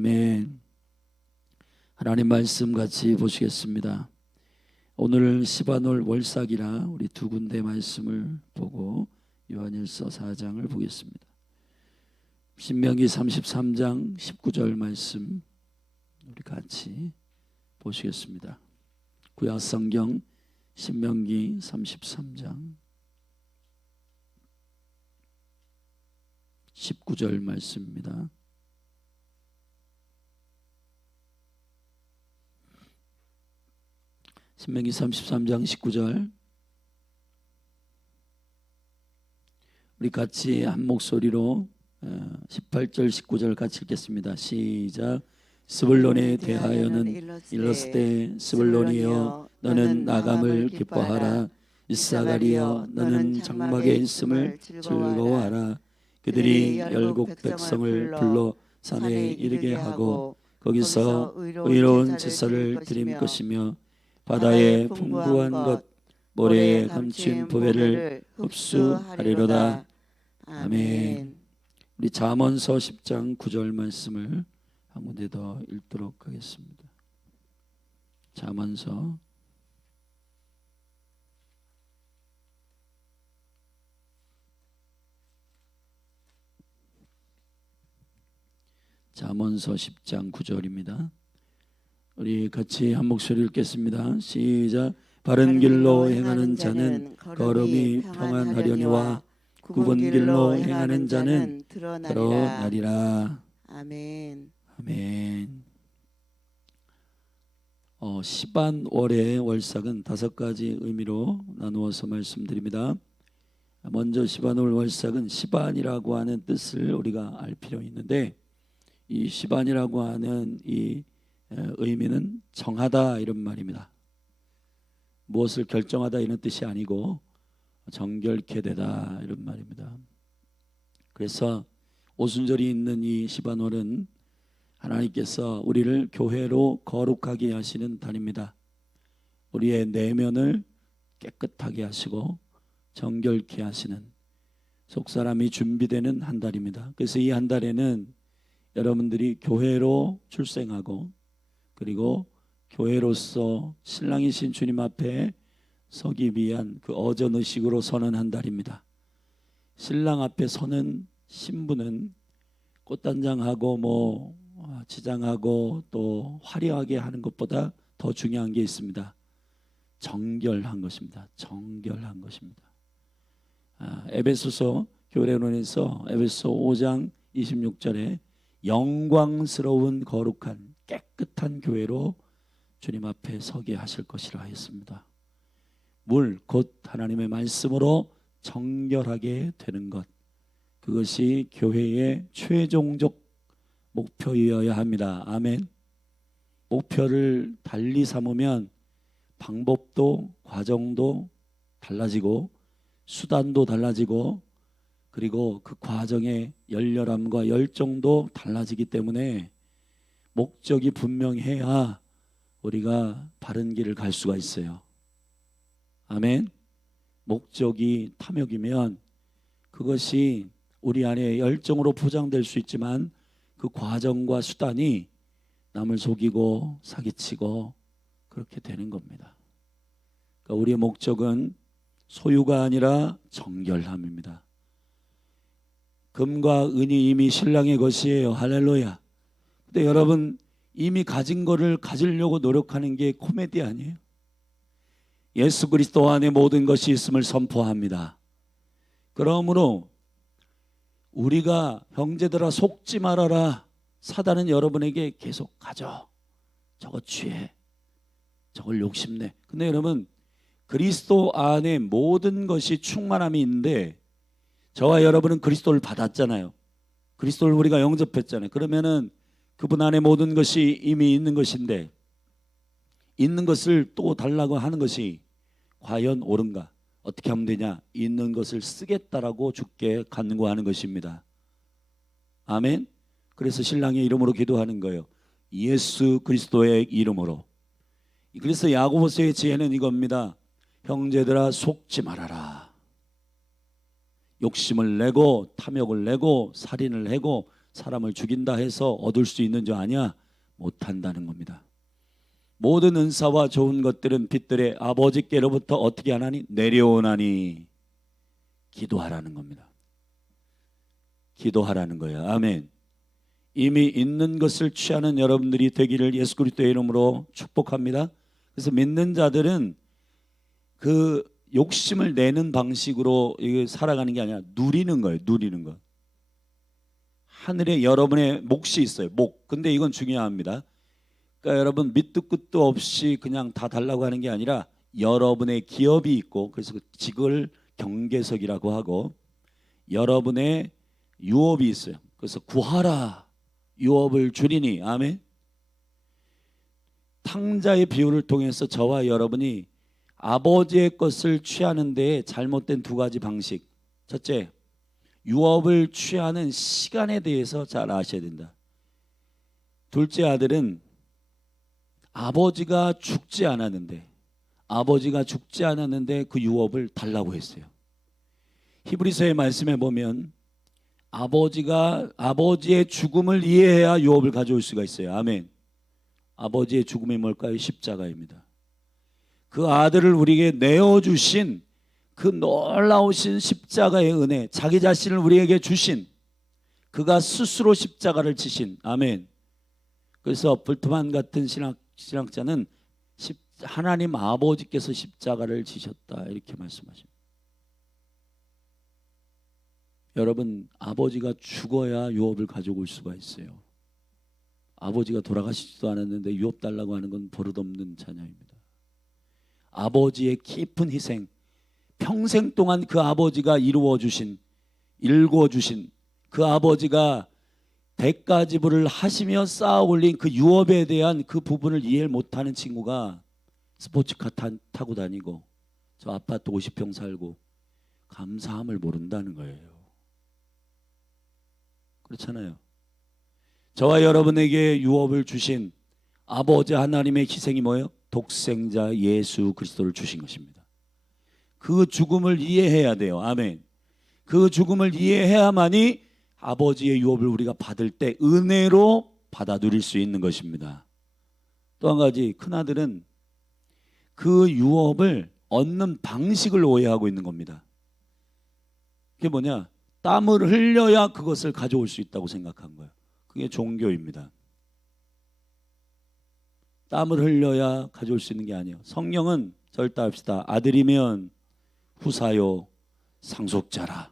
아멘. 하나님 말씀 같이 보시겠습니다. 오늘 시바놀 월삭이라 우리 두 군데 말씀을 보고 요한일서 4장을 보겠습니다. 신명기 33장 19절 말씀 우리 같이 보시겠습니다. 구약성경 신명기 33장 19절 말씀입니다. 신명기 33장 19절 우리 같이 한 목소리로 18절 19절 같이 읽겠습니다. 시작. 스불론에 대하여는 일렀으되 스불론이여 너는 나감을 기뻐하라. 이사가리여 너는 장막에 있음을 즐거워하라. 그들이 열국 백성을 불러 산에 이르게 하고 거기서 의로운 제사를 드릴 것이며 바다의 풍부한 것 모래에 감춘 보배를 흡수하리로다. 아멘. 우리 잠언서 10장 9절 말씀을 한 군데 더 읽도록 하겠습니다. 잠언서 10장 9절입니다. 우리 같이 한 목소리 읽겠습니다. 시작. 바른 길로 행하는 자는 걸음이 평안하려니와 굽은 길로 행하는 자는 드러나리라. 아멘. 아멘. 시반월의 월삭은 5가지 의미로 나누어서 말씀드립니다. 먼저 시반월 월삭은 시반이라고 하는 뜻을 우리가 알 필요 있는데, 이 시반이라고 하는 이 의미는 정하다 이런 말입니다. 무엇을 결정하다 이런 뜻이 아니고 정결케 되다 이런 말입니다. 그래서 오순절이 있는 이 시반월은 하나님께서 우리를 교회로 거룩하게 하시는 달입니다. 우리의 내면을 깨끗하게 하시고 정결케 하시는 속사람이 준비되는 한 달입니다. 그래서 이 한 달에는 여러분들이 교회로 출생하고 그리고 교회로서 신랑이신 주님 앞에 서기 위한 그 어전의식으로 서는 한 달입니다. 신랑 앞에 서는 신부는 꽃단장하고 치장하고 또 화려하게 하는 것보다 더 중요한 게 있습니다. 정결한 것입니다. 정결한 것입니다. 에베소서 교례론에서 에베소 5장 26절에 영광스러운 거룩한 깨끗한 교회로 주님 앞에 서게 하실 것이라 했습니다. 물 곧 하나님의 말씀으로 정결하게 되는 것, 그것이 교회의 최종적 목표이어야 합니다. 아멘. 목표를 달리 삼으면 방법도 과정도 달라지고 수단도 달라지고 그리고 그 과정의 열렬함과 열정도 달라지기 때문에 목적이 분명해야 우리가 바른 길을 갈 수가 있어요. 아멘. 목적이 탐욕이면 그것이 우리 안에 열정으로 포장될 수 있지만 그 과정과 수단이 남을 속이고 사기치고 그렇게 되는 겁니다. 그러니까 우리의 목적은 소유가 아니라 정결함입니다. 금과 은이 이미 신랑의 것이에요. 할렐루야. 근데 여러분 이미 가진 거를 가지려고 노력하는 게 코미디 아니에요? 예수 그리스도 안에 모든 것이 있음을 선포합니다. 그러므로 우리가 형제들아 속지 말아라. 사단은 여러분에게 계속 가져. 저거 취해. 저걸 욕심내. 근데 여러분 그리스도 안에 모든 것이 충만함이 있는데 저와 여러분은 그리스도를 받았잖아요. 그리스도를 우리가 영접했잖아요. 그러면은 그분 안에 모든 것이 이미 있는 것인데 있는 것을 또 달라고 하는 것이 과연 옳은가? 어떻게 하면 되냐? 있는 것을 쓰겠다라고 주께 간구하는 것입니다. 아멘. 그래서 신랑의 이름으로 기도하는 거예요. 예수 그리스도의 이름으로. 그래서 야고보서의 지혜는 이겁니다. 형제들아 속지 말아라. 욕심을 내고 탐욕을 내고 살인을 하고 사람을 죽인다 해서 얻을 수 있는 줄 아냐? 못한다는 겁니다. 모든 은사와 좋은 것들은 빛들의 아버지께로부터 어떻게 하나니? 내려오나니. 기도하라는 겁니다. 기도하라는 거예요. 아멘. 이미 있는 것을 취하는 여러분들이 되기를 예수 그리스도의 이름으로 축복합니다. 그래서 믿는 자들은 그 욕심을 내는 방식으로 살아가는 게 아니라 누리는 거예요. 누리는 것. 하늘에 여러분의 몫이 있어요. 목. 근데 이건 중요합니다. 그러니까 여러분 밑도 끝도 없이 그냥 다 달라고 하는 게 아니라 여러분의 기업이 있고, 그래서 그 직을 경계석이라고 하고, 여러분의 유업이 있어요. 그래서 구하라 유업을 주리니. 아멘. 탕자의 비유를 통해서 저와 여러분이 아버지의 것을 취하는 데에 잘못된 두 가지 방식. 첫째, 유업을 취하는 시간에 대해서 잘 아셔야 된다. 둘째 아들은 아버지가 죽지 않았는데 그 유업을 달라고 했어요. 히브리서의 말씀에 보면 아버지의 죽음을 이해해야 유업을 가져올 수가 있어요. 아멘. 아버지의 죽음이 뭘까요? 십자가입니다. 그 아들을 우리에게 내어주신 그 놀라우신 십자가의 은혜, 자기 자신을 우리에게 주신, 그가 스스로 십자가를 지신. 아멘. 그래서 불트만 같은 신학자는 하나님 아버지께서 십자가를 지셨다 이렇게 말씀하십니다. 여러분, 아버지가 죽어야 유업을 가져올 수가 있어요. 아버지가 돌아가시지도 않았는데 유업 달라고 하는 건 버릇없는 자녀입니다. 아버지의 깊은 희생, 평생 동안 그 아버지가 일궈주신 그 아버지가 대가 지불을 하시며 쌓아 올린 그 유업에 대한 그 부분을 이해를 못하는 친구가 스포츠카 타고 다니고 저 아파트 50평 살고 감사함을 모른다는 거예요. 그렇잖아요. 저와 여러분에게 유업을 주신 아버지 하나님의 희생이 뭐예요? 독생자 예수 그리스도를 주신 것입니다. 그 죽음을 이해해야 돼요. 아멘. 그 죽음을 이해해야만이 아버지의 유업을 우리가 받을 때 은혜로 받아 누릴 수 있는 것입니다. 또 한 가지, 큰아들은 그 유업을 얻는 방식을 오해하고 있는 겁니다. 그게 뭐냐? 땀을 흘려야 그것을 가져올 수 있다고 생각한 거예요. 그게 종교입니다. 땀을 흘려야 가져올 수 있는 게 아니에요. 성령은 절대합시다. 아들이면 후사요 상속자라.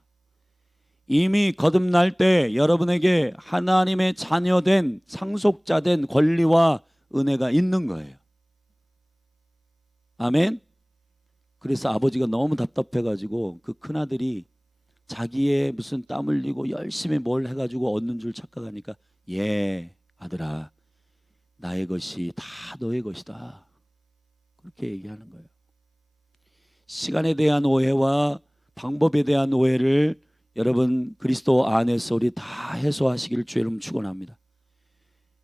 이미 거듭날 때 여러분에게 하나님의 자녀된 상속자된 권리와 은혜가 있는 거예요. 아멘. 그래서 아버지가 너무 답답해가지고 그 큰아들이 자기의 무슨 땀 흘리고 열심히 뭘 해가지고 얻는 줄 착각하니까, 예 아들아, 나의 것이 다 너의 것이다, 그렇게 얘기하는 거예요. 시간에 대한 오해와 방법에 대한 오해를 여러분 그리스도 안에서 우리 다 해소하시기를 주의 이름 축원합니다.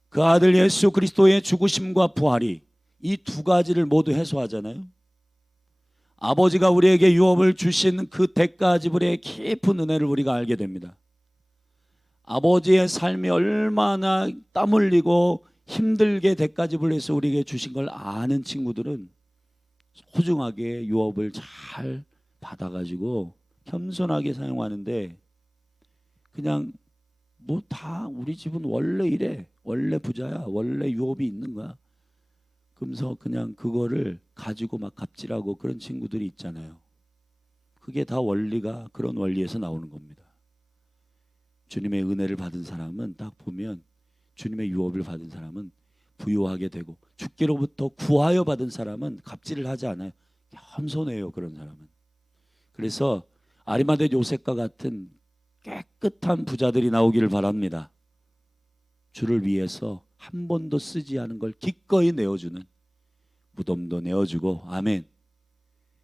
그 아들 예수 그리스도의 죽으심과 부활이 이 두 가지를 모두 해소하잖아요. 아버지가 우리에게 유업을 주신 그 대가 지불의 깊은 은혜를 우리가 알게 됩니다. 아버지의 삶이 얼마나 땀 흘리고 힘들게 대가 지불해서 우리에게 주신 걸 아는 친구들은 소중하게 유업을 잘 받아가지고 겸손하게 사용하는데, 그냥 뭐 다 우리 집은 원래 이래, 원래 부자야, 원래 유업이 있는 거야, 그러면서 그냥 그거를 가지고 막 갑질하고 그런 친구들이 있잖아요. 그게 다 원리가 그런 원리에서 나오는 겁니다. 주님의 은혜를 받은 사람은 딱 보면, 주님의 유업을 받은 사람은 부유하게 되고, 주께로부터 구하여 받은 사람은 갑질을 하지 않아요. 겸손해요, 그런 사람은. 그래서 아리마대 요셉과 같은 깨끗한 부자들이 나오기를 바랍니다. 주를 위해서 한 번도 쓰지 않은 걸 기꺼이 내어주는, 무덤도 내어주고, 아멘,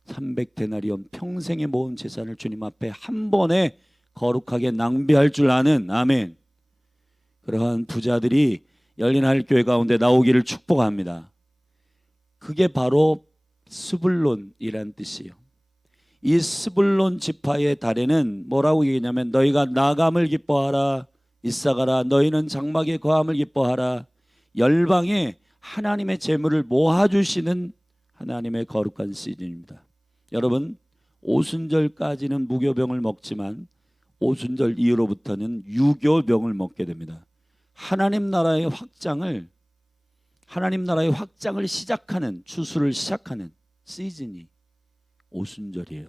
300데나리온 평생에 모은 재산을 주님 앞에 한 번에 거룩하게 낭비할 줄 아는, 아멘, 그러한 부자들이 열린 하늘교회 가운데 나오기를 축복합니다. 그게 바로 스불론이란 뜻이에요. 이 스불론 지파의 달에는 뭐라고 얘기냐면, 너희가 나감을 기뻐하라, 이사가라 너희는 장막의 거함을 기뻐하라. 열방에 하나님의 재물을 모아주시는 하나님의 거룩한 시즌입니다. 여러분, 오순절까지는 무교병을 먹지만 오순절 이후로부터는 유교병을 먹게 됩니다. 하나님 나라의 확장을 시작하는, 추수를 시작하는 시즌이 오순절이에요.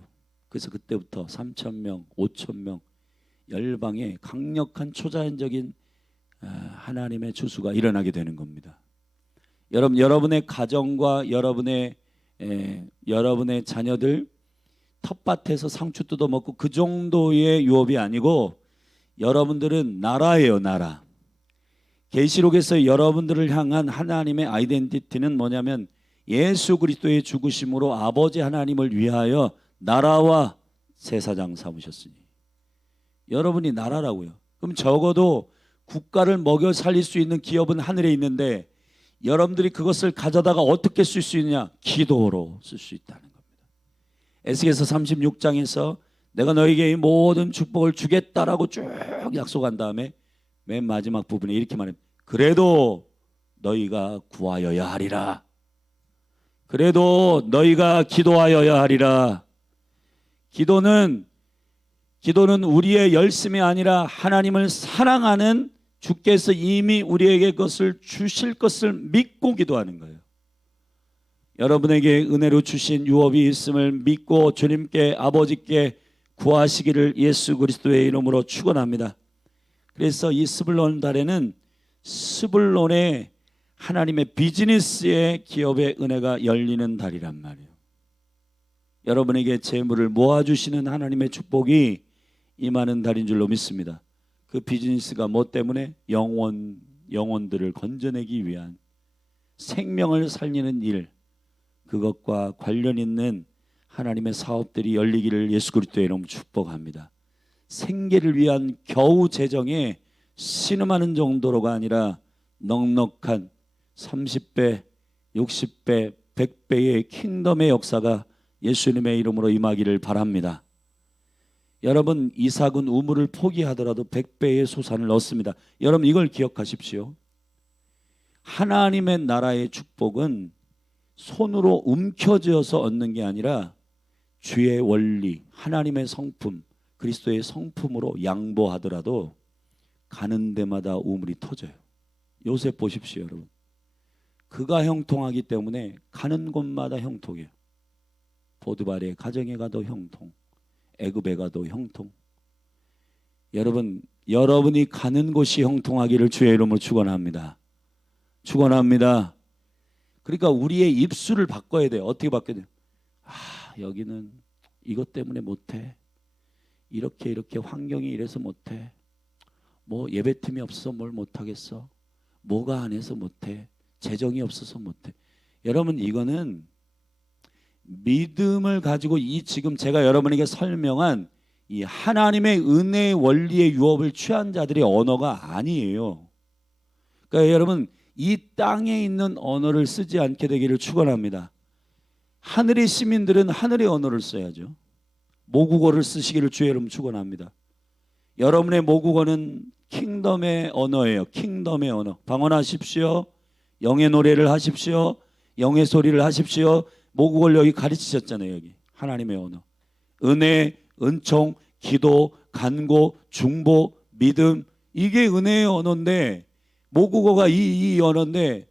그래서 그때부터 3,000명, 5,000명 열방에 강력한 초자연적인 하나님의 추수가 일어나게 되는 겁니다. 여러분의 가정과 여러분의 자녀들 텃밭에서 상추 뜯어먹고 그 정도의 유업이 아니고 여러분들은 나라예요, 나라. 계시록에서 여러분들을 향한 하나님의 아이덴티티는 뭐냐면 예수 그리스도의 죽으심으로 아버지 하나님을 위하여 나라와 제사장 삼으셨으니 여러분이 나라라고요. 그럼 적어도 국가를 먹여 살릴 수 있는 기업은 하늘에 있는데 여러분들이 그것을 가져다가 어떻게 쓸 수 있느냐? 기도로 쓸 수 있다는 겁니다. 에스겔서 36장에서 내가 너에게 이 모든 축복을 주겠다라고 쭉 약속한 다음에 맨 마지막 부분에 이렇게 말합니다. 그래도 너희가 구하여야 하리라. 그래도 너희가 기도하여야 하리라. 기도는 우리의 열심이 아니라 하나님을 사랑하는 주께서 이미 우리에게 그것을 주실 것을 믿고 기도하는 거예요. 여러분에게 은혜로 주신 유업이 있음을 믿고 주님께 아버지께 구하시기를 예수 그리스도의 이름으로 축원합니다. 그래서 이 스불론 달에는 스불론의 하나님의 비즈니스의 기업의 은혜가 열리는 달이란 말이에요. 여러분에게 재물을 모아주시는 하나님의 축복이 임하는 달인 줄로 믿습니다. 그 비즈니스가 뭐 때문에? 영혼들을 건져내기 위한 생명을 살리는 일, 그것과 관련 있는 하나님의 사업들이 열리기를 예수 그리스도의 이름으로 축복합니다. 생계를 위한 겨우 재정에 신음하는 정도로가 아니라 넉넉한 30배, 60배, 100배의 킹덤의 역사가 예수님의 이름으로 임하기를 바랍니다. 여러분, 이삭은 우물을 포기하더라도 100배의 소산을 얻습니다. 여러분, 이걸 기억하십시오. 하나님의 나라의 축복은 손으로 움켜쥐어서 얻는 게 아니라 주의 원리, 하나님의 성품, 그리스도의 성품으로 양보하더라도 가는 데마다 우물이 터져요. 요셉 보십시오, 여러분. 그가 형통하기 때문에 가는 곳마다 형통해요. 보드발의 가정에 가도 형통, 애굽에 가도 형통. 여러분이 가는 곳이 형통하기를 주의 이름으로 축원합니다. 축원합니다. 그러니까 우리의 입술을 바꿔야 돼요. 어떻게 바꿔야 돼요? 여기는 이것 때문에 못해. 이렇게 환경이 이래서 못해. 뭐 예배팀이 없어서 뭘 못하겠어. 뭐가 안 해서 못해. 재정이 없어서 못해. 여러분, 이거는 믿음을 가지고 지금 제가 여러분에게 설명한 이 하나님의 은혜의 원리의 유업을 취한 자들의 언어가 아니에요. 그러니까 여러분, 이 땅에 있는 언어를 쓰지 않게 되기를 축원합니다. 하늘의 시민들은 하늘의 언어를 써야죠. 모국어를 쓰시기를 주의 이름 축원합니다. 여러분의 모국어는 킹덤의 언어예요. 킹덤의 언어. 방언하십시오. 영의 노래를 하십시오. 영의 소리를 하십시오. 모국어를 여기 가르치셨잖아요. 여기 하나님의 언어. 은혜, 은총, 기도, 간구, 중보, 믿음, 이게 은혜의 언어인데 모국어가 이 언어인데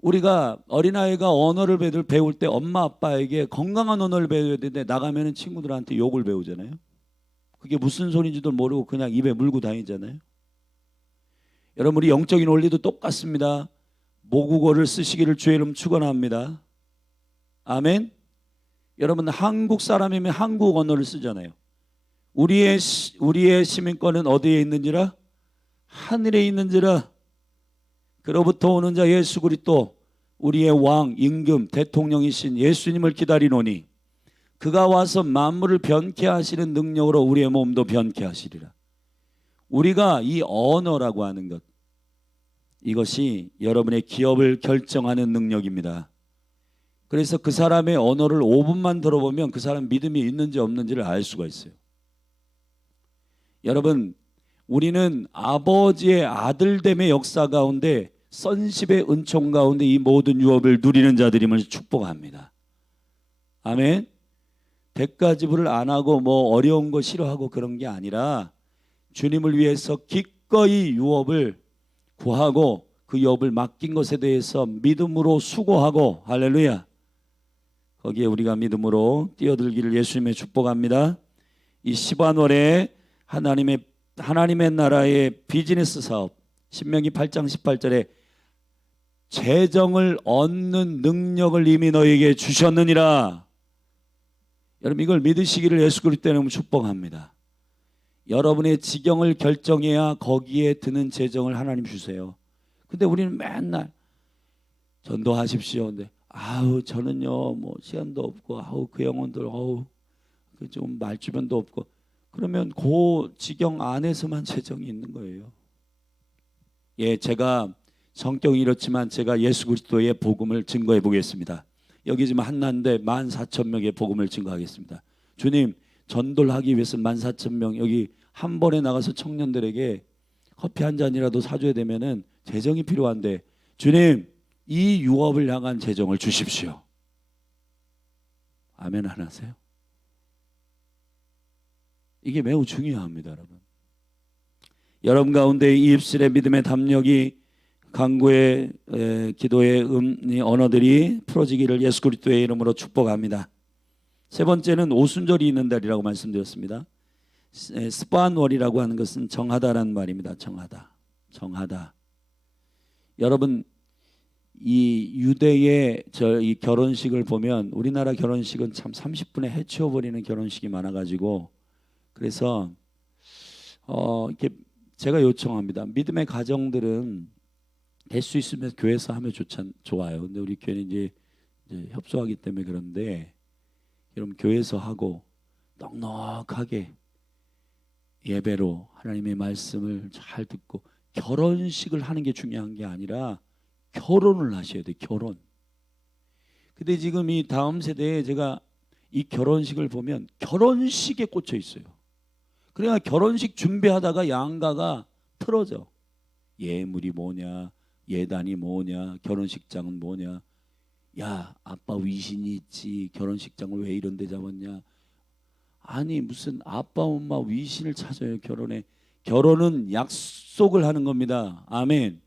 우리가 어린아이가 언어를 배울 때 엄마 아빠에게 건강한 언어를 배워야 되는데 나가면 친구들한테 욕을 배우잖아요. 그게 무슨 소리인지도 모르고 그냥 입에 물고 다니잖아요. 여러분, 우리 영적인 원리도 똑같습니다. 모국어를 쓰시기를 주의 이름 축원합니다. 아멘. 여러분, 한국 사람이면 한국 언어를 쓰잖아요. 우리의 시민권은 어디에 있는지라? 하늘에 있는지라. 그로부터 오는 자 예수 그리스도, 우리의 왕, 임금, 대통령이신 예수님을 기다리노니 그가 와서 만물을 변케 하시는 능력으로 우리의 몸도 변케 하시리라. 우리가 이 언어라고 하는 것, 이것이 여러분의 기업을 결정하는 능력입니다. 그래서 그 사람의 언어를 5분만 들어보면 그 사람 믿음이 있는지 없는지를 알 수가 있어요. 여러분, 우리는 아버지의 아들됨의 역사 가운데 선십의 은총 가운데 이 모든 유업을 누리는 자들임을 축복합니다. 아멘. 대가 지불을 안 하고 뭐 어려운 거 싫어하고 그런 게 아니라 주님을 위해서 기꺼이 유업을 구하고 그 유업을 맡긴 것에 대해서 믿음으로 수고하고, 할렐루야, 거기에 우리가 믿음으로 뛰어들기를 예수님의 축복합니다. 이 시반월에 하나님의 나라의 비즈니스 사업, 신명기 8장 18절에 재정을 얻는 능력을 이미 너에게 주셨느니라. 여러분, 이걸 믿으시기를 예수 그리스도 이름으로 축복합니다. 여러분의 지경을 결정해야 거기에 드는 재정을 하나님 주세요. 근데 우리는 맨날 전도하십시오. 근데 저는요 뭐 시간도 없고 그 영혼들 그 좀 말주변도 없고, 그러면 그 지경 안에서만 재정이 있는 거예요. 예, 제가 성격이 이렇지만 제가 예수 그리스도의 복음을 증거해 보겠습니다. 여기 지금 한나인데 14,000명의 복음을 증거하겠습니다. 주님, 전도를 하기 위해서 14,000명 여기 한 번에 나가서 청년들에게 커피 한 잔이라도 사줘야 되면은 재정이 필요한데, 주님, 이 유업을 향한 재정을 주십시오. 아멘 안 하세요? 이게 매우 중요합니다, 여러분. 여러분 가운데 이 입술의 믿음의 담력이, 간구의 기도의 언어들이 풀어지기를 예수 그리스도의 이름으로 축복합니다. 세 번째는 오순절이 있는 달이라고 말씀드렸습니다. 스반월이라고 하는 것은 정하다라는 말입니다. 정하다. 여러분, 이 유대의 이 결혼식을 보면 우리나라 결혼식은 참 30분에 해치워버리는 결혼식이 많아가지고, 그래서 이렇게 제가 요청합니다. 믿음의 가정들은 될 수 있으면 교회에서 하면 좋아요. 근데 우리 교회는 이제 협소하기 때문에 그런데, 여러분 교회에서 하고 넉넉하게 예배로 하나님의 말씀을 잘 듣고, 결혼식을 하는 게 중요한 게 아니라 결혼을 하셔야 돼요. 결혼. 근데 지금 이 다음 세대에 제가 이 결혼식을 보면 결혼식에 꽂혀 있어요. 그러니까 결혼식 준비하다가 양가가 틀어져. 예물이 뭐냐, 예단이 뭐냐, 결혼식장은 뭐냐. 야, 아빠 위신이 있지, 결혼식장을 왜 이런 데 잡았냐. 아니, 무슨 아빠 엄마 위신을 찾아요. 결혼은 약속을 하는 겁니다. 아멘.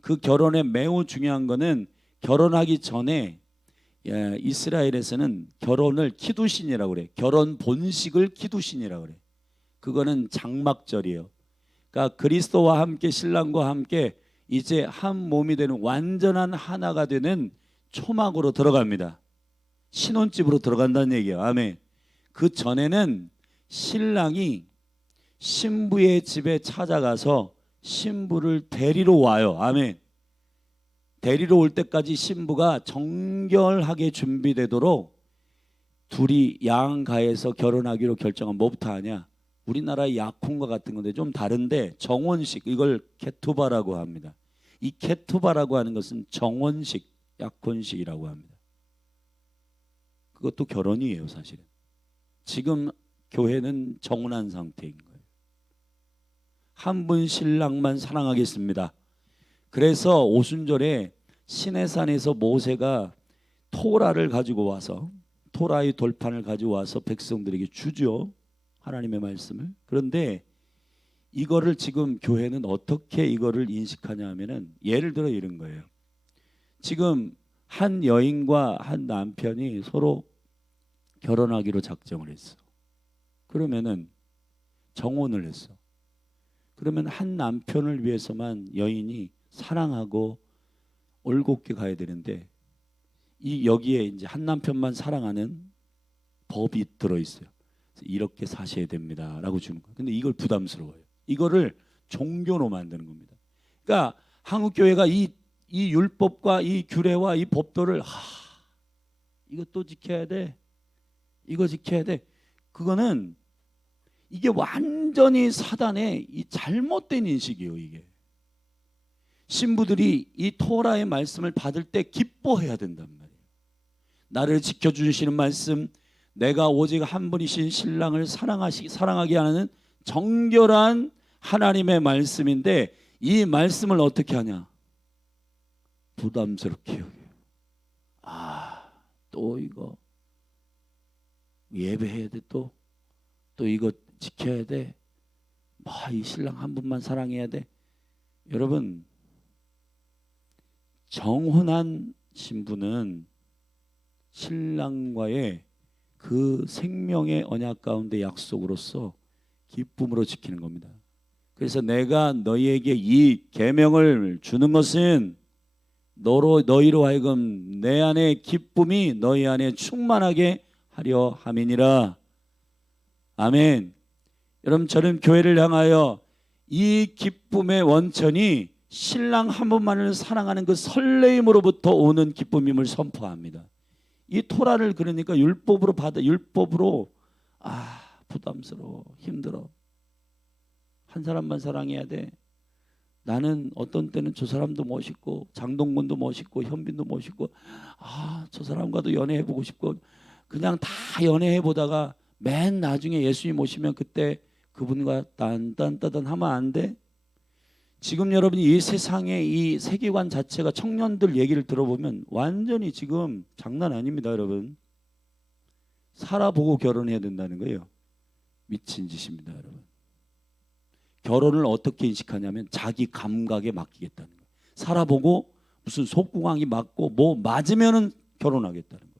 그 결혼에 매우 중요한 거는, 결혼하기 전에 이스라엘에서는 결혼을 키두신이라고 그래. 결혼 본식을 키두신이라고 그래. 그거는 장막절이에요. 그러니까 그리스도와 함께, 신랑과 함께 이제 한 몸이 되는, 완전한 하나가 되는 초막으로 들어갑니다. 신혼집으로 들어간다는 얘기예요. 아멘. 그 전에는 신랑이 신부의 집에 찾아가서 신부를 데리러 와요. 아멘. 데리러 올 때까지 신부가 정결하게 준비되도록 둘이 양가에서 결혼하기로 결정한, 뭐부터 하냐? 우리나라의 약혼과 같은 건데 좀 다른데, 정혼식, 이걸 케투바라고 합니다. 이 케투바라고 하는 것은 정혼식, 약혼식이라고 합니다. 그것도 결혼이에요, 사실은. 지금 교회는 정혼한 상태인 거예요. 한 분 신랑만 사랑하겠습니다. 그래서 오순절에 시내산에서 모세가 토라를 가지고 와서, 토라의 돌판을 가지고 와서 백성들에게 주죠. 하나님의 말씀을. 그런데 이거를 지금 교회는 어떻게 이거를 인식하냐 하면은, 예를 들어 이런 거예요. 지금 한 여인과 한 남편이 서로 결혼하기로 작정을 했어. 그러면은 정혼을 했어. 그러면 한 남편을 위해서만 여인이 사랑하고 올곧게 가야 되는데, 여기에 이제 한 남편만 사랑하는 법이 들어 있어요. 이렇게 사셔야 됩니다라고 주는 거예요. 근데 이걸 부담스러워요. 이거를 종교로 만드는 겁니다. 그러니까 한국 교회가 이 율법과 이 규례와 이 법도를 이것도 지켜야 돼, 이거 지켜야 돼. 그거는 이게 완전히 사단의 이 잘못된 인식이에요. 이게 신부들이 이 토라의 말씀을 받을 때 기뻐해야 된단 말이에요. 나를 지켜주시는 말씀, 내가 오직 한 분이신 신랑을 사랑하게 하는 정결한 하나님의 말씀인데 이 말씀을 어떻게 하냐? 부담스럽게 여겨요. 또 이거 예배해야 돼, 또 이거 지켜야 돼. 이 신랑 한 분만 사랑해야 돼. 여러분, 정혼한 신부는 신랑과의 그 생명의 언약 가운데 약속으로서 기쁨으로 지키는 겁니다. 그래서 내가 너희에게 이 계명을 주는 것은 너희로 하여금 내 안에 기쁨이 너희 안에 충만하게 하려 함이니라. 아멘. 여러분, 저는 교회를 향하여 이 기쁨의 원천이 신랑 한 분만을 사랑하는 그 설레임으로부터 오는 기쁨임을 선포합니다. 이 토라를 그러니까 율법으로 부담스러워, 힘들어. 한 사람만 사랑해야 돼. 나는 어떤 때는 저 사람도 멋있고 장동건도 멋있고 현빈도 멋있고 저 사람과도 연애해보고 싶고 그냥 다 연애해보다가 맨 나중에 예수님 오시면 그때 그분과 딴딴따단 하면 안 돼? 지금 여러분이 이 세상의 이 세계관 자체가 청년들 얘기를 들어보면 완전히 지금 장난 아닙니다. 여러분, 살아보고 결혼해야 된다는 거예요. 미친 짓입니다. 여러분, 결혼을 어떻게 인식하냐면 자기 감각에 맡기겠다는 거예요. 살아보고 무슨 속궁합이 맞고 뭐 맞으면은 결혼하겠다는 거예요.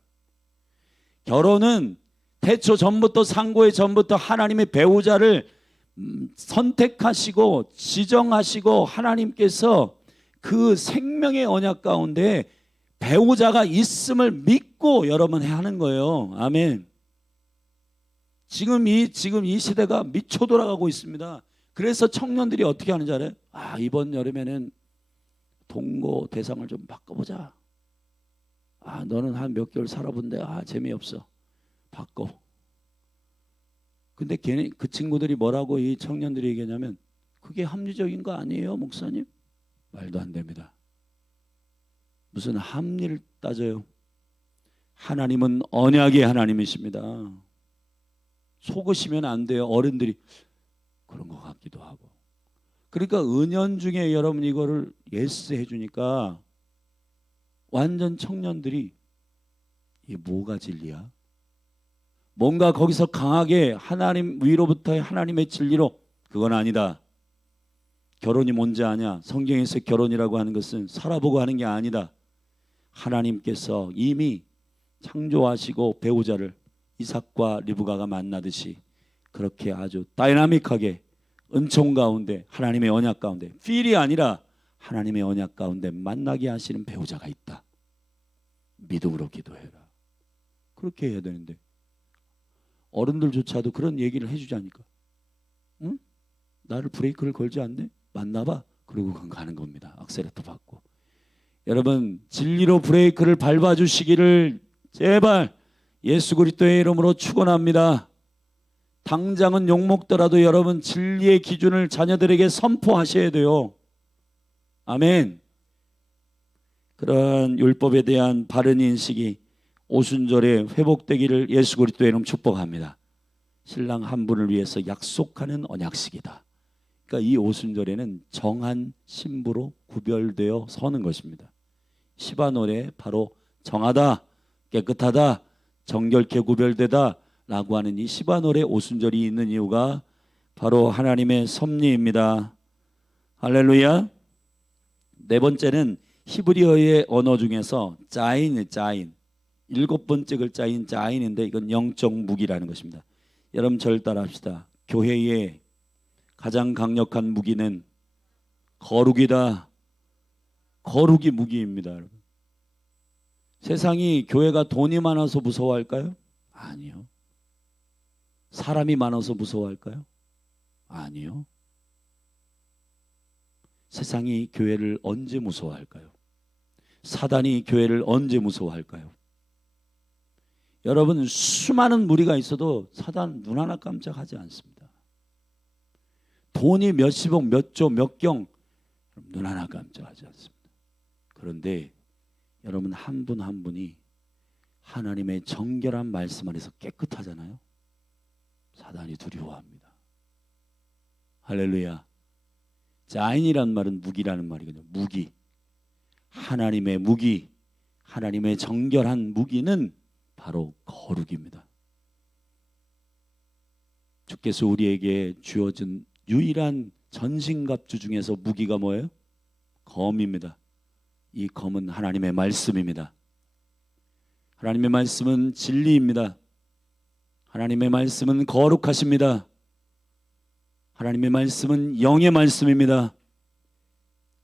결혼은 태초 전부터 상고의 전부터 하나님의 배우자를 선택하시고 지정하시고 하나님께서 그 생명의 언약 가운데 배우자가 있음을 믿고 여러분 하는 거예요. 아멘. 지금 이 시대가 미쳐 돌아가고 있습니다. 그래서 청년들이 어떻게 하는지 알아요? 이번 여름에는 동거 대상을 좀 바꿔보자. 너는 한 몇 개월 살아본데 재미없어. 바꿔. 근데 그 친구들이 뭐라고 이 청년들이 얘기하냐면 그게 합리적인 거 아니에요, 목사님? 말도 안 됩니다. 무슨 합리를 따져요? 하나님은 언약의 하나님이십니다. 속으시면 안 돼요. 어른들이 그런 것 같기도 하고. 그러니까 은연중에 여러분 이거를 예스 해주니까 완전 청년들이 이게 뭐가 진리야? 뭔가 거기서 강하게 하나님 위로부터의 하나님의 진리로 그건 아니다. 결혼이 뭔지 아냐? 성경에서 결혼이라고 하는 것은 살아보고 하는 게 아니다. 하나님께서 이미 창조하시고 배우자를 이삭과 리브가가 만나듯이 그렇게 아주 다이나믹하게 은총 가운데 하나님의 언약 가운데 필이 아니라 하나님의 언약 가운데 만나게 하시는 배우자가 있다. 믿음으로 기도해라. 그렇게 해야 되는데 어른들조차도 그런 얘기를 해주자니까 응? 나를 브레이크를 걸지 않네? 만나봐. 그러고 가는 겁니다. 악셀레터 받고. 여러분, 진리로 브레이크를 밟아주시기를 제발 예수 그리스도의 이름으로 축원합니다. 당장은 욕먹더라도 여러분 진리의 기준을 자녀들에게 선포하셔야 돼요. 아멘. 그런 율법에 대한 바른 인식이 오순절에 회복되기를 예수 그리스도의 이름 축복합니다. 신랑 한 분을 위해서 약속하는 언약식이다. 그러니까 이 오순절에는 정한 신부로 구별되어 서는 것입니다. 시바노래 바로 정하다, 깨끗하다, 정결케 구별되다 라고 하는 이 시바노래 오순절이 있는 이유가 바로 하나님의 섭리입니다. 할렐루야. 네 번째는 히브리어의 언어 중에서 자인 7번째 글자인 자인인데 이건 영적 무기라는 것입니다. 여러분 저를 따라합시다. 교회의 가장 강력한 무기는 거룩이다. 거룩이 무기입니다. 여러분. 세상이 교회가 돈이 많아서 무서워할까요? 아니요. 사람이 많아서 무서워할까요? 아니요. 세상이 교회를 언제 무서워할까요? 사단이 교회를 언제 무서워할까요? 여러분 수많은 무리가 있어도 사단 눈 하나 깜짝하지 않습니다. 돈이 몇십억, 몇조, 몇경 눈 하나 깜짝하지 않습니다. 그런데 여러분 한 분 한 분이 하나님의 정결한 말씀 안에서 깨끗하잖아요. 사단이 두려워합니다. 할렐루야. 자인이란 말은 무기라는 말이거든요. 무기. 하나님의 무기, 하나님의 정결한 무기는 바로 거룩입니다. 주께서 우리에게 주어진 유일한 전신갑주 중에서 무기가 뭐예요? 검입니다. 이 검은 하나님의 말씀입니다. 하나님의 말씀은 진리입니다. 하나님의 말씀은 거룩하십니다. 하나님의 말씀은 영의 말씀입니다.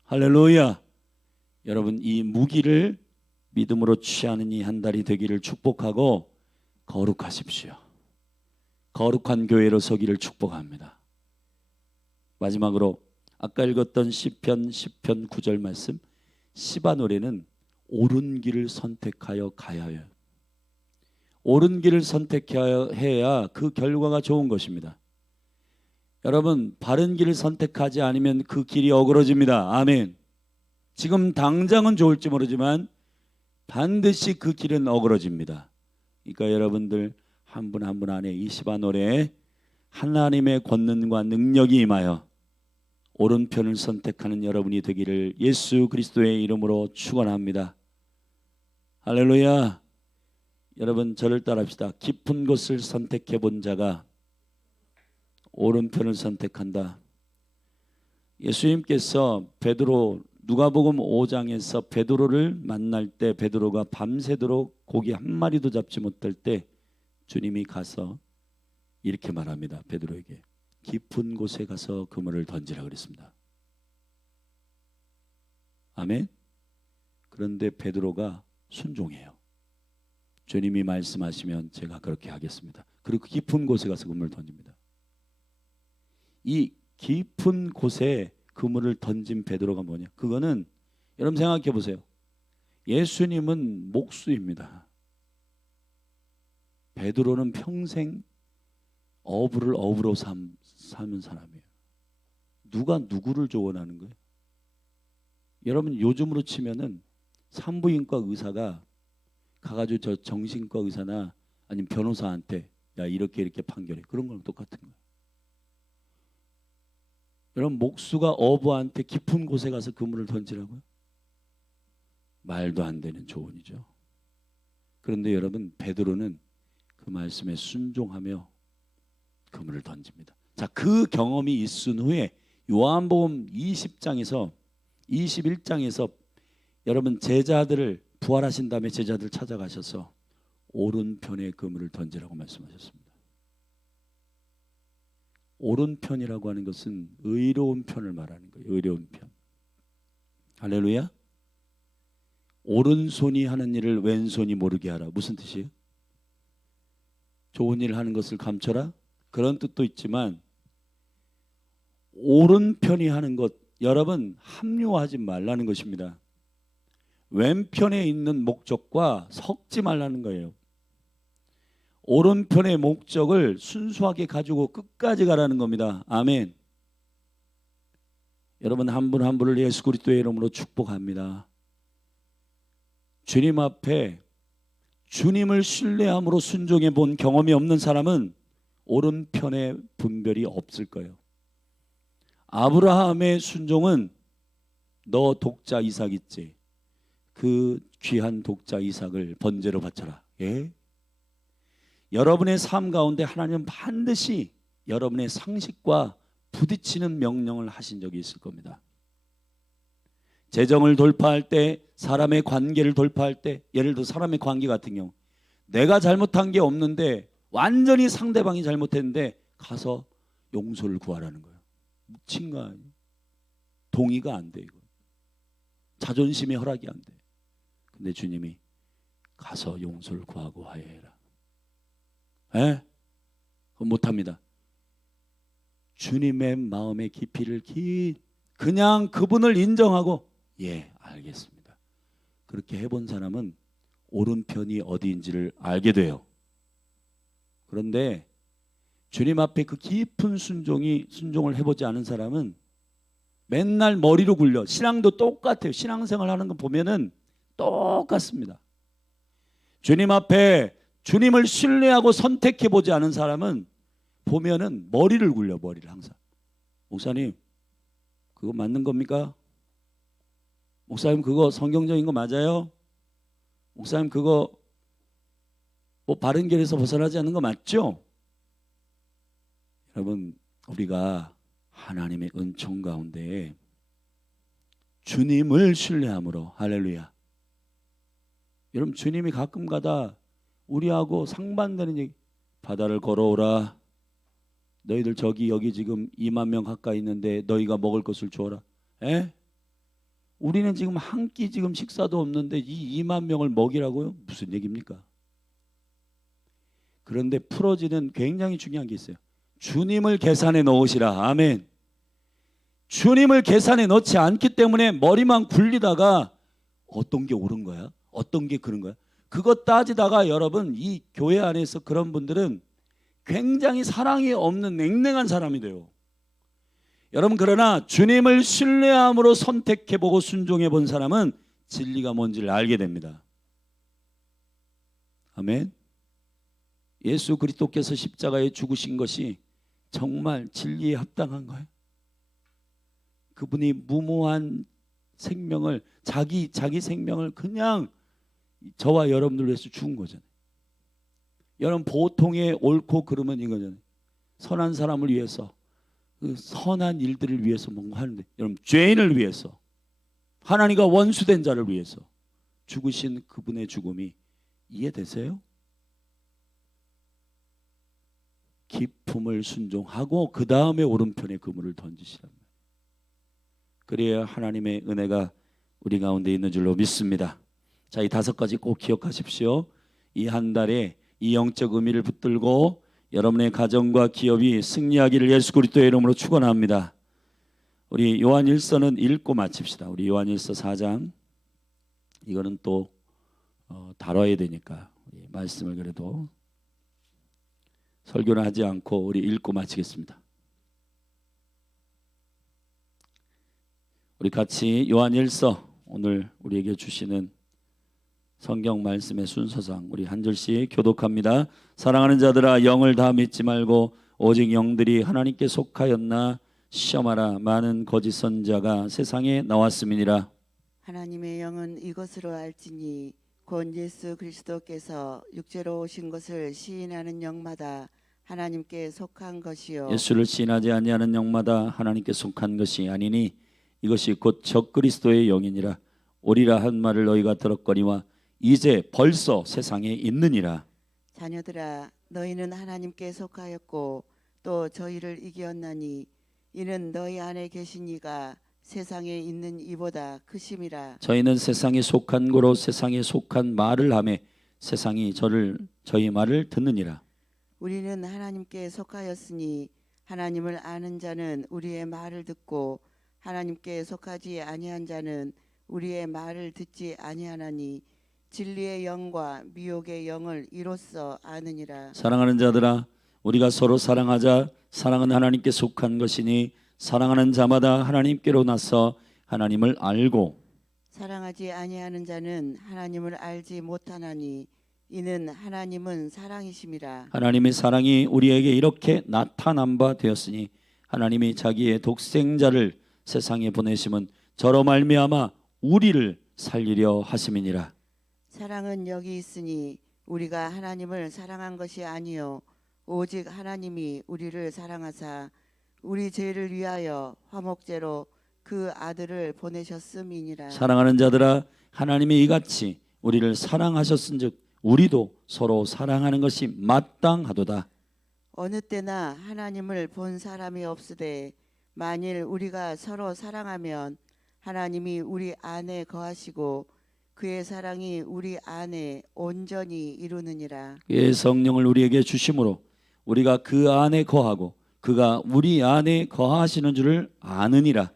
할렐루야. 여러분, 이 무기를 믿음으로 취하는 이 한 달이 되기를 축복하고 거룩하십시오. 거룩한 교회로 서기를 축복합니다. 마지막으로 아까 읽었던 시편 10편 9절 말씀, 시바 노래는 옳은 길을 선택하여 가야 해요. 옳은 길을 선택해야 그 결과가 좋은 것입니다. 여러분, 바른 길을 선택하지 않으면 그 길이 어그러집니다. 아멘. 지금 당장은 좋을지 모르지만 반드시 그 길은 어그러집니다. 그러니까 여러분들 한 분 한 분 안에 이 시바 노래에 하나님의 권능과 능력이 임하여 오른편을 선택하는 여러분이 되기를 예수 그리스도의 이름으로 축원합니다. 할렐루야. 여러분, 저를 따라합시다. 깊은 곳을 선택해 본 자가 오른편을 선택한다. 예수님께서 베드로, 누가복음 5장에서 베드로를 만날 때 베드로가 밤새도록 고기 한 마리도 잡지 못할 때 주님이 가서 이렇게 말합니다. 베드로에게 깊은 곳에 가서 그물을 던지라 그랬습니다. 아멘. 그런데 베드로가 순종해요. 주님이 말씀하시면 제가 그렇게 하겠습니다. 그리고 깊은 곳에 가서 그물을 던집니다. 이 깊은 곳에 그물을 던진 베드로가 뭐냐? 그거는 여러분 생각해 보세요. 예수님은 목수입니다. 베드로는 평생 어부를 어부로 사는 사람이에요. 누가 누구를 조언하는 거예요? 여러분, 요즘으로 치면은 산부인과 의사가 가가지고 저 정신과 의사나 아니면 변호사한테 야 이렇게 판결해, 그런 거랑 똑같은 거예요. 여러분, 목수가 어부한테 깊은 곳에 가서 그물을 던지라고요? 말도 안 되는 조언이죠. 그런데 여러분, 베드로는 그 말씀에 순종하며 그물을 던집니다. 자, 그 경험이 있은 후에 요한복음 20장에서 21장에서 여러분 제자들을 부활하신 다음에 제자들 찾아가셔서 오른편에 그물을 던지라고 말씀하셨습니다. 오른편이라고 하는 것은 의로운 편을 말하는 거예요. 의로운 편. 할렐루야. 오른손이 하는 일을 왼손이 모르게 하라. 무슨 뜻이에요? 좋은 일을 하는 것을 감춰라, 그런 뜻도 있지만 오른편이 하는 것, 여러분 합리화하지 말라는 것입니다. 왼편에 있는 목적과 섞지 말라는 거예요. 오른편의 목적을 순수하게 가지고 끝까지 가라는 겁니다. 아멘. 여러분, 한 분 한 분을 예수 그리스도의 이름으로 축복합니다. 주님 앞에 주님을 신뢰함으로 순종해 본 경험이 없는 사람은 오른편의 분별이 없을 거예요. 아브라함의 순종은 너 독자 이삭 있지? 그 귀한 독자 이삭을 번제로 바쳐라. 예? 여러분의 삶 가운데 하나님은 반드시 여러분의 상식과 부딪히는 명령을 하신 적이 있을 겁니다. 재정을 돌파할 때, 사람의 관계를 돌파할 때, 예를 들어 사람의 관계 같은 경우 내가 잘못한 게 없는데 완전히 상대방이 잘못했는데 가서 용서를 구하라는 거예요. 미친 거 아니에요? 동의가 안 돼. 이거 자존심이 허락이 안 돼. 근데 주님이 가서 용서를 구하고 화해해라. 에? 그건 못합니다. 주님의 마음의 깊이를 그냥 그분을 인정하고 예, 알겠습니다. 그렇게 해본 사람은 오른편이 어디인지를 알게 돼요. 그런데 주님 앞에 그 깊은 순종을 해보지 않은 사람은 맨날 머리로 굴려. 신앙도 똑같아요. 신앙생활 하는 거 보면은 똑같습니다. 주님 앞에 주님을 신뢰하고 선택해보지 않은 사람은 보면은 머리를 굴려. 머리를 항상. 목사님, 그거 맞는 겁니까? 목사님 그거 성경적인 거 맞아요? 목사님 그거 뭐 바른 길에서 벗어나지 않는 거 맞죠? 여러분 우리가 하나님의 은총 가운데 주님을 신뢰함으로 할렐루야. 여러분 주님이 가끔가다 우리하고 상반되는 얘기, 바다를 걸어오라. 너희들 저기 여기 지금 2만 명 가까이 있는데 너희가 먹을 것을 주어라. 에? 우리는 지금 한 끼 지금 식사도 없는데 이 2만 명을 먹이라고요? 무슨 얘기입니까? 그런데 풀어지는 굉장히 중요한 게 있어요. 주님을 계산에 넣으시라. 아멘. 주님을 계산에 넣지 않기 때문에 머리만 굴리다가 어떤 게 옳은 거야? 어떤 게 그런 거야? 그거 따지다가 여러분 이 교회 안에서 그런 분들은 굉장히 사랑이 없는 냉랭한 사람이 돼요. 여러분 그러나 주님을 신뢰함으로 선택해보고 순종해본 사람은 진리가 뭔지를 알게 됩니다. 아멘. 예수 그리스도께서 십자가에 죽으신 것이 정말 진리에 합당한 거예요. 그분이 무모한 생명을 자기 생명을 그냥 저와 여러분들 위해서 죽은 거잖아요. 여러분 보통의 옳고 그름은 이거잖아요. 선한 사람을 위해서 그 선한 일들을 위해서 뭔가 하는데 여러분 죄인을 위해서 하나님과 원수된 자를 위해서 죽으신 그분의 죽음이 이해되세요? 기품을 순종하고 그 다음에 오른편에 그물을 던지시란 말이에요. 그래야 하나님의 은혜가 우리 가운데 있는 줄로 믿습니다. 자, 이 5가지 꼭 기억하십시오. 이 한 달에 이 영적 의미를 붙들고 여러분의 가정과 기업이 승리하기를 예수 그리스도의 이름으로 축원합니다. 우리 요한일서는 읽고 마칩시다. 우리 요한일서 4장 이거는 또 다뤄야 되니까 우리 말씀을 그래도 설교는 하지 않고 우리 읽고 마치겠습니다. 우리 같이 요한일서 오늘 우리에게 주시는 성경 말씀의 순서상 우리 한 절씩 교독합니다. 사랑하는 자들아 영을 다 믿지 말고 오직 영들이 하나님께 속하였나 시험하라. 많은 거짓 선지자가 세상에 나왔음이니라. 하나님의 영은 이것으로 알지니 곧 예수 그리스도께서 육체로 오신 것을 시인하는 영마다 하나님께 속한 것이요 예수를 시인하지 아니하는 영마다 하나님께 속한 것이 아니니 이것이 곧 적그리스도의 영이니라. 오리라 한 말을 너희가 들었거니와 이제 벌써 세상에 있느니라. 자녀들아 너희는 하나님께 속하였고 또 저희를 이겼나니 이는 너희 안에 계신 이가 세상에 있는 이보다 크심이라. 저희는 세상에 속한 고로 세상에 속한 말을 하매 세상이 저희 말을 듣느니라. 우리는 하나님께 속하였으니 하나님을 아는 자는 우리의 말을 듣고 하나님께 속하지 아니한 자는 우리의 말을 듣지 아니하나니 진리의 영과 미혹의 영을 이로써 아느니라. 사랑하는 자들아 우리가 서로 사랑하자. 사랑은 하나님께 속한 것이니 사랑하는 자마다 하나님께로 나서 하나님을 알고 사랑하지 아니하는 자는 하나님을 알지 못하나니 이는 하나님은 사랑이심이라. 하나님의 사랑이 우리에게 이렇게 나타난 바 되었으니 하나님이 자기의 독생자를 세상에 보내심은 저로 말미암아 우리를 살리려 하심이니라. 사랑은 여기 있으니 우리가 하나님을 사랑한 것이 아니요 오직 하나님이 우리를 사랑하사 우리 죄를 위하여 화목제로 그 아들을 보내셨음이니라. 사랑하는 자들아 하나님이 이같이 우리를 사랑하셨은즉 우리도 서로 사랑하는 것이 마땅하도다. 어느 때나 하나님을 본 사람이 없으되 만일 우리가 서로 사랑하면 하나님이 우리 안에 거하시고 그의 사랑이 우리 안에 온전히 이루느니라. 그의 성령을 우리에게 주심으로 우리가 그 안에 거하고 그가 우리 안에 거하시는 줄을 아느니라.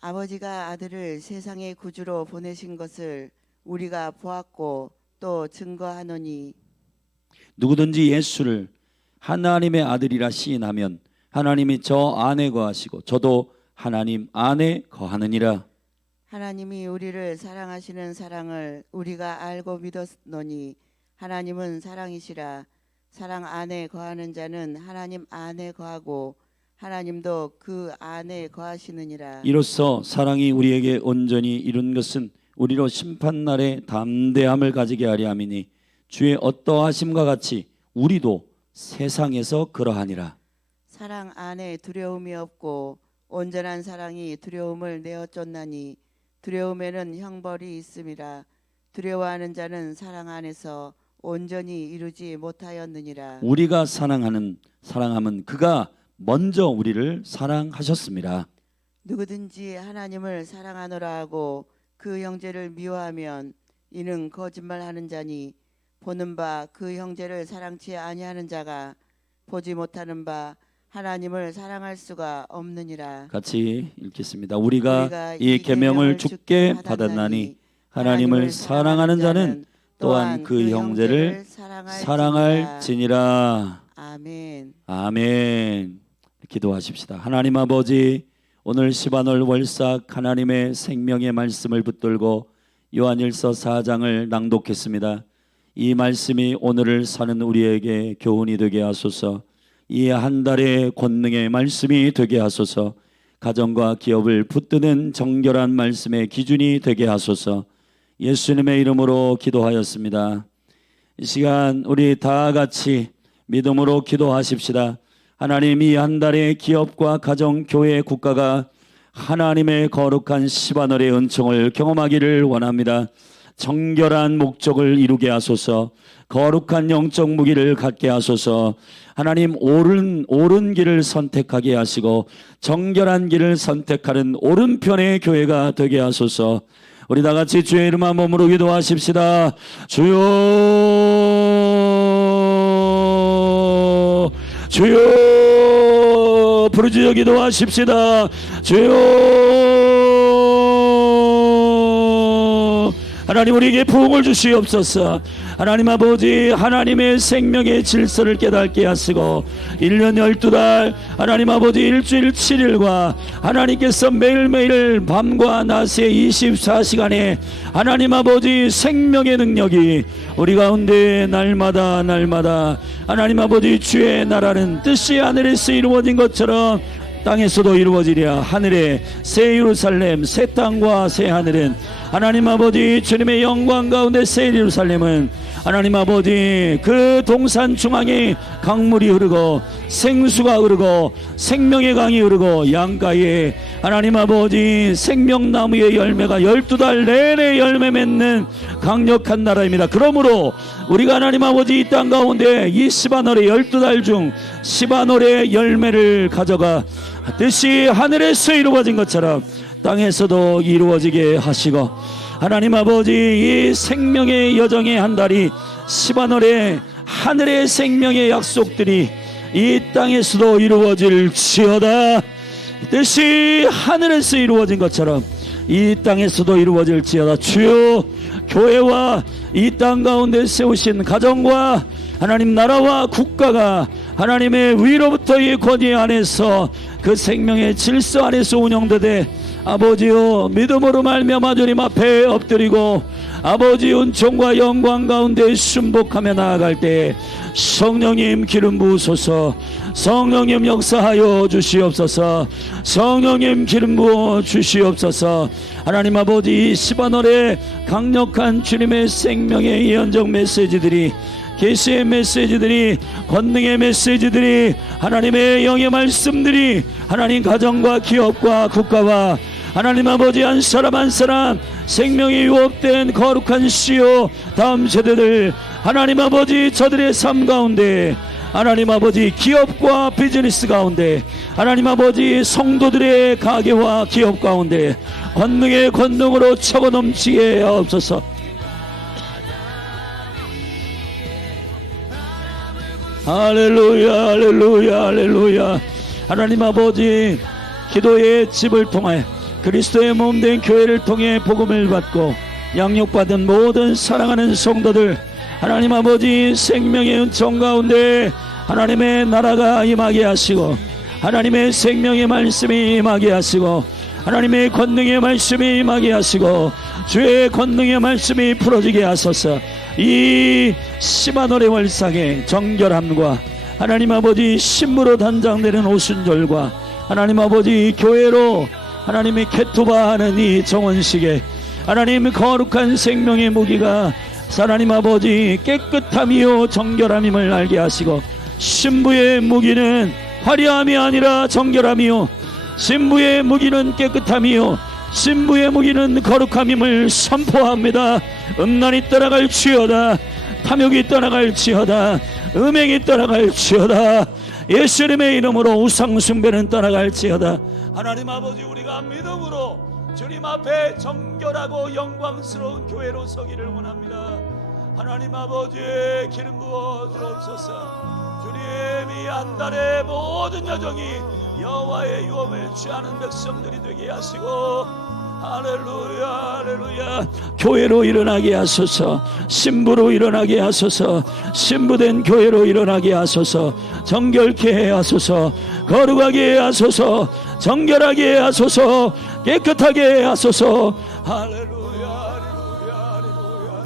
아버지가 아들을 세상의 구주로 보내신 것을 우리가 보았고 또 증거하노니 누구든지 예수를 하나님의 아들이라 시인하면 하나님이 저 안에 거하시고 저도 하나님 안에 거하느니라. 하나님이 우리를 사랑하시는 사랑을 우리가 알고 믿었노니 하나님은 사랑이시라. 사랑 안에 거하는 자는 하나님 안에 거하고 하나님도 그 안에 거하시느니라. 이로써 사랑이 우리에게 온전히 이룬 것은 우리로 심판날에 담대함을 가지게 하려 함이니 주의 어떠하심과 같이 우리도 세상에서 그러하니라. 사랑 안에 두려움이 없고 온전한 사랑이 두려움을 내어 쫓나니 두려움에는 형벌이 있음이라. 두려워하는 자는 사랑 안에서 온전히 이루지 못하였느니라. 우리가 사랑함은 그가 먼저 우리를 사랑하셨습니다. 누구든지 하나님을 사랑하노라 하고 그 형제를 미워하면 이는 거짓말하는 자니 보는 바 그 형제를 사랑치 아니하는 자가 보지 못하는 바 하나님을 사랑할 수가 없느니라. 같이 읽겠습니다. 우리가 이 계명을 주께 받았나니 하나님을 사랑하는 자는 또한 그 형제를 사랑할지니라. 아멘. 아멘. 기도하십시다. 하나님 아버지, 오늘 시바놀 월삭 하나님의 생명의 말씀을 붙들고 요한일서 4장을 낭독했습니다. 이 말씀이 오늘을 사는 우리에게 교훈이 되게 하소서. 이 한 달의 권능의 말씀이 되게 하소서. 가정과 기업을 붙드는 정결한 말씀의 기준이 되게 하소서. 예수님의 이름으로 기도하였습니다. 이 시간 우리 다 같이 믿음으로 기도하십시다. 하나님, 이 한 달의 기업과 가정, 교회, 국가가 하나님의 거룩한 시바놀의 은총을 경험하기를 원합니다. 정결한 목적을 이루게 하소서. 거룩한 영적 무기를 갖게 하소서. 하나님, 옳은 길을 선택하게 하시고 정결한 길을 선택하는 오른편의 교회가 되게 하소서. 우리 다 같이 주의 이름 한 몸으로 기도하십시다. 주여, 주여, 부르짖어 기도하십시다. 주여, 하나님 우리에게 부흥을 주시옵소서. 하나님 아버지, 하나님의 생명의 질서를 깨닫게 하시고 1년 12달 하나님 아버지 일주일 7일과 하나님께서 매일매일 밤과 낮에 24시간에 하나님 아버지 생명의 능력이 우리 가운데 날마다 하나님 아버지 주의 나라는 뜻이 하늘에서 이루어진 것처럼 땅에서도 이루어지랴. 하늘에 새 예루살렘, 새 땅과 새 하늘은 하나님 아버지 주님의 영광 가운데 새 예루살렘은 하나님 아버지 그 동산 중앙에 강물이 흐르고 생수가 흐르고 생명의 강이 흐르고 양가에 하나님 아버지 생명나무의 열매가 12달 내내 열매 맺는 강력한 나라입니다. 그러므로 우리가 하나님 아버지 이 땅 가운데 이 시바놀의 12달 중 시바놀의 열매를 가져가 뜻이 하늘에서 이루어진 것처럼 땅에서도 이루어지게 하시고 하나님 아버지 이 생명의 여정의 한 달이 시바놀의 하늘의 생명의 약속들이 이 땅에서도 이루어질지어다. 뜻이 하늘에서 이루어진 것처럼 이 땅에서도 이루어질지어다. 주여, 교회와 이 땅 가운데 세우신 가정과 하나님 나라와 국가가 하나님의 위로부터의 권위 안에서 그 생명의 질서 안에서 운영되되 아버지여 믿음으로 말미암아 주님 앞에 엎드리고 아버지 은총과 영광 가운데 순복하며 나아갈 때 성령님 기름 부으소서. 성령님 역사하여 주시옵소서. 성령님 기름 부어 주시옵소서. 하나님 아버지 시바놀의 강력한 주님의 생명의 예언적 메시지들이 계시의 메시지들이 권능의 메시지들이 하나님의 영의 말씀들이 하나님 가정과 기업과 국가와 하나님 아버지 한 사람 한 사람 생명이 유업된 거룩한 씨요 다음 세대들 하나님 아버지 저들의 삶 가운데 하나님 아버지 기업과 비즈니스 가운데 하나님 아버지 성도들의 가게와 기업 가운데 권능의 권능으로 차고 넘치게 하옵소서. 할렐루야 할렐루야 할렐루야. 하나님 아버지 기도의 집을 통해 그리스도의 몸된 교회를 통해 복음을 받고 양육받은 모든 사랑하는 성도들 하나님 아버지 생명의 은총 가운데 하나님의 나라가 임하게 하시고 하나님의 생명의 말씀이 임하게 하시고 하나님의 권능의 말씀이 임하게 하시고 주의 권능의 말씀이 풀어지게 하소서. 이 시바놀의 월상의 정결함과 하나님 아버지 신부로 단장되는 오순절과 하나님 아버지 교회로 하나님의 케투바하는 이 정원식에 하나님 거룩한 생명의 무기가 하나님 아버지 깨끗함이요 정결함임을 알게 하시고 신부의 무기는 화려함이 아니라 정결함이요 신부의 무기는 깨끗함이요 신부의 무기는 거룩함임을 선포합니다. 음란이 떠나갈지어다 탐욕이 떠나갈지어다 음행이 떠나갈지어다 예수님의 이름으로 우상 숭배는 떠나갈지어다. 하나님 아버지 우리가 믿음으로 주님 앞에 정결하고 영광스러운 교회로 서기를 원합니다. 하나님 아버지 기름 부어 주옵소서. 주님 이 한 달의 모든 여정이 여호와의 유업을 취하는 백성들이 되게 하시고 할렐루야 할렐루야 교회로 일어나게 하소서. 신부로 일어나게 하소서. 신부된 교회로 일어나게 하소서. 정결케 해 하소서. 거룩하게 해 하소서. 정결하게 해 하소서. 깨끗하게 해 하소서. 할렐루야 할렐루야 할렐루야.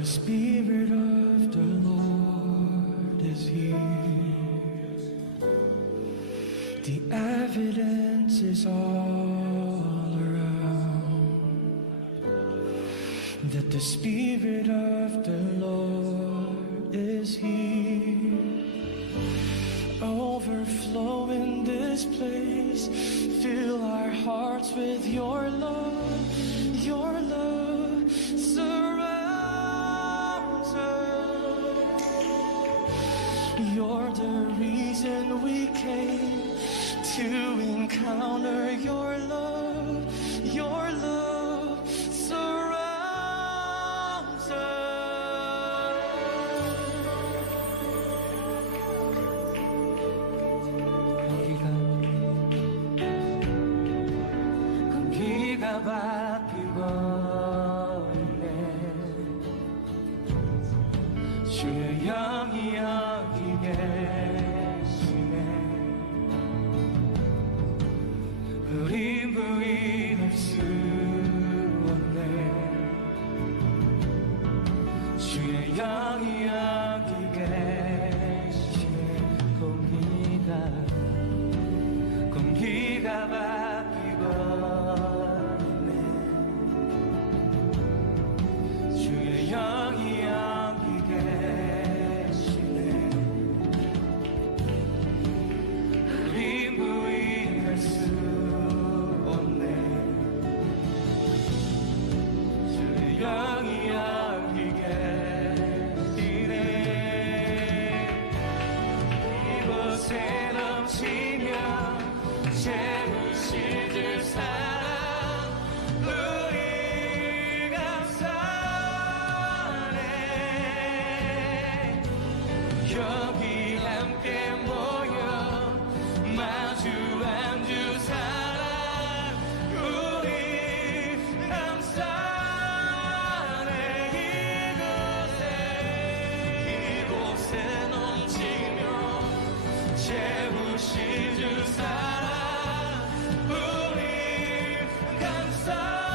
the Spirit of the Lord is here. The evidence is all around that the Spirit of the Lord is here. Overflow in this place, fill our hearts with your love. Your love surrounds us. You're the reason we came to encounter your love. Your love surrounds us. 공기가 바뀌고 있네. 주의 영이 여기 계시네. 우리 부인할 수 없네. 주의 영이 여기 계시네. 공기가 바뀌고 있네. 주의 영이 여기 계시네. 우리 부인할 수 없네. 주의 영이 여기 계시네. 이곳에 넘치며 채우실 주 사랑 우리 감사하네. 여기 함께 모여 마주한 주 사랑 우리 감사하네. 이곳에 넘치며 채우실 주 사랑 우리 감사하네.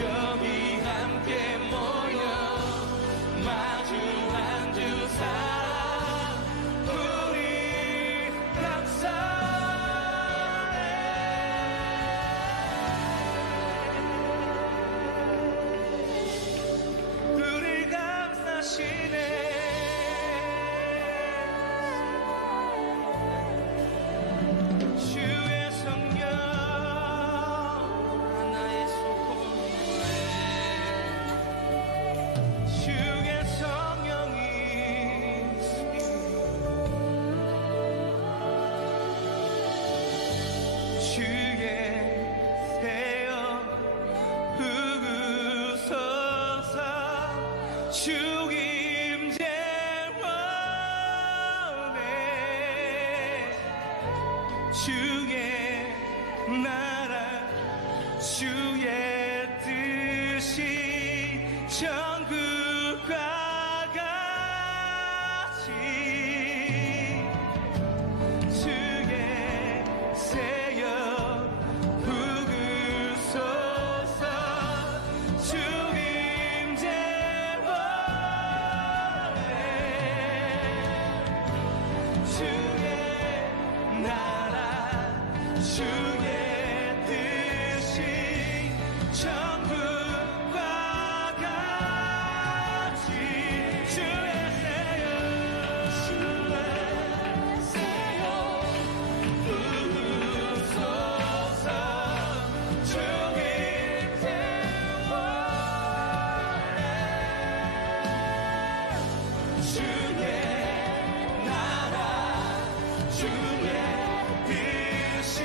여기 함께 모여 마주한 주 사랑 우리 감사하네. 우리 감사시네. 주의 성령 나의 소원에 주의 성령이 주의 세여 부으소서. 주임제 원해. 주의 나라 주의 뜻이 천국과 같이 주의 세여 부으소서. 주임제 원해. 주의 나라 주의 뜻이 천국과 같이 주의 세여 부으소서. 주임제 원해. 주의 나라 주의 뜻이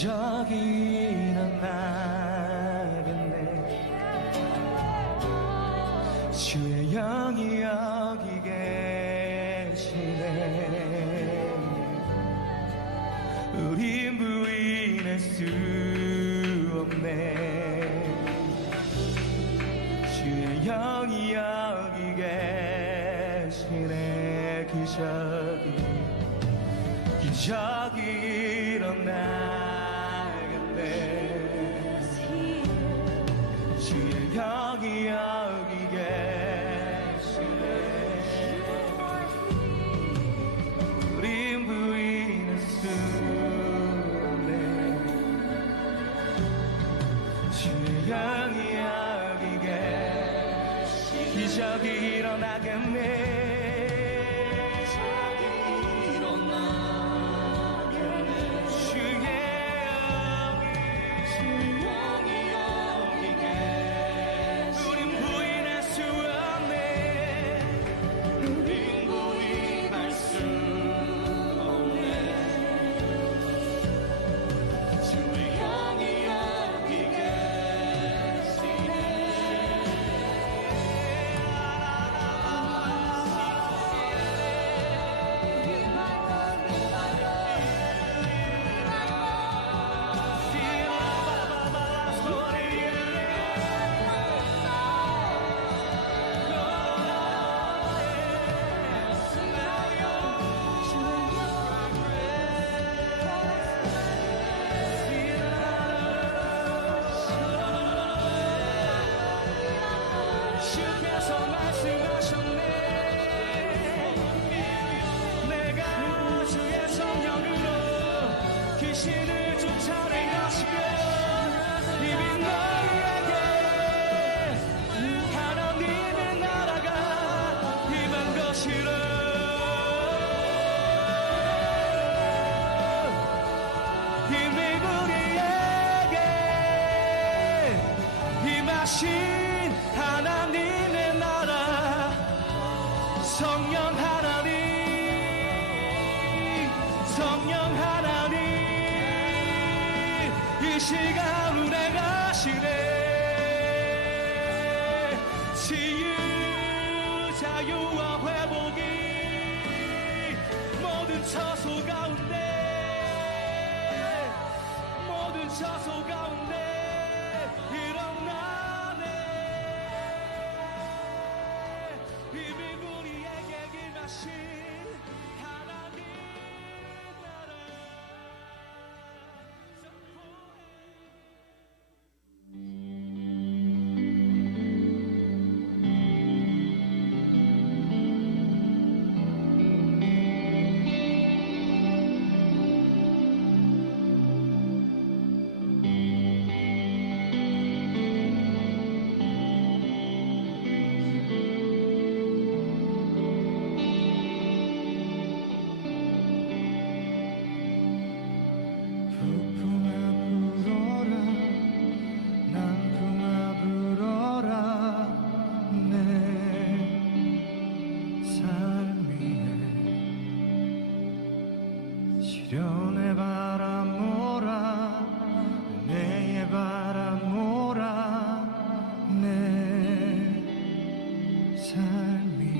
기적이 일어나겠네. 주의 영이 여기 계시네. 우린 부인할 수 없네. 주의 영이 여기 계시네. 기적이 일어나겠네. 주의 영이 여기 계시네. 우린 부인할 수 없네. 주의 영이 여기 계시네. 기적이 일어나겠네. 신을 쫓아낸 것이며 이미 너희에게 하나님의 나라가 임한 것이라. 이미 우리에게 임하신 하나님의 나라 성령 하나님 이 시간 운행하시네. 치유 자유와 회복이 모든 처소 가운데 일어나네. 이미 우리에게 임하신 하나님 나라. 시련의 바람 몰아 은혜의 바람 몰아 내 삶 위에.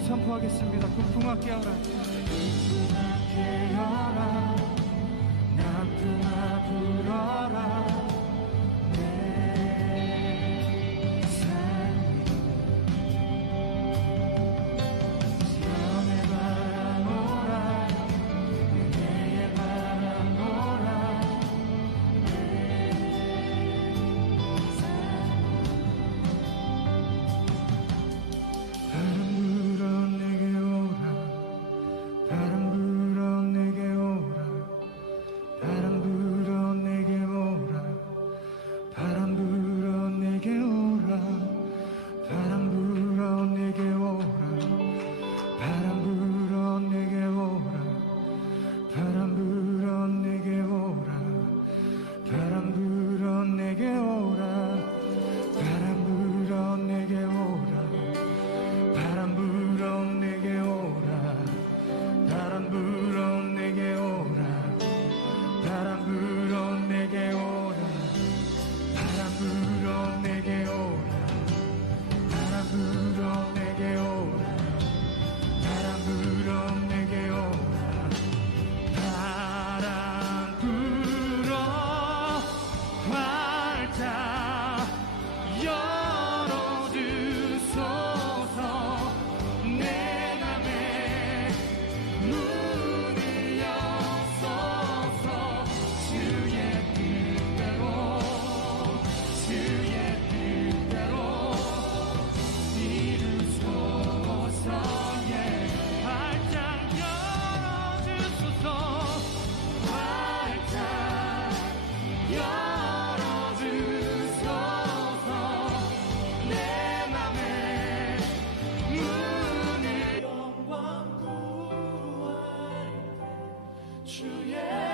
선포하겠습니다. 북풍아 깨어라. 깨어라. 남풍아 불어라. 내 삶이 주의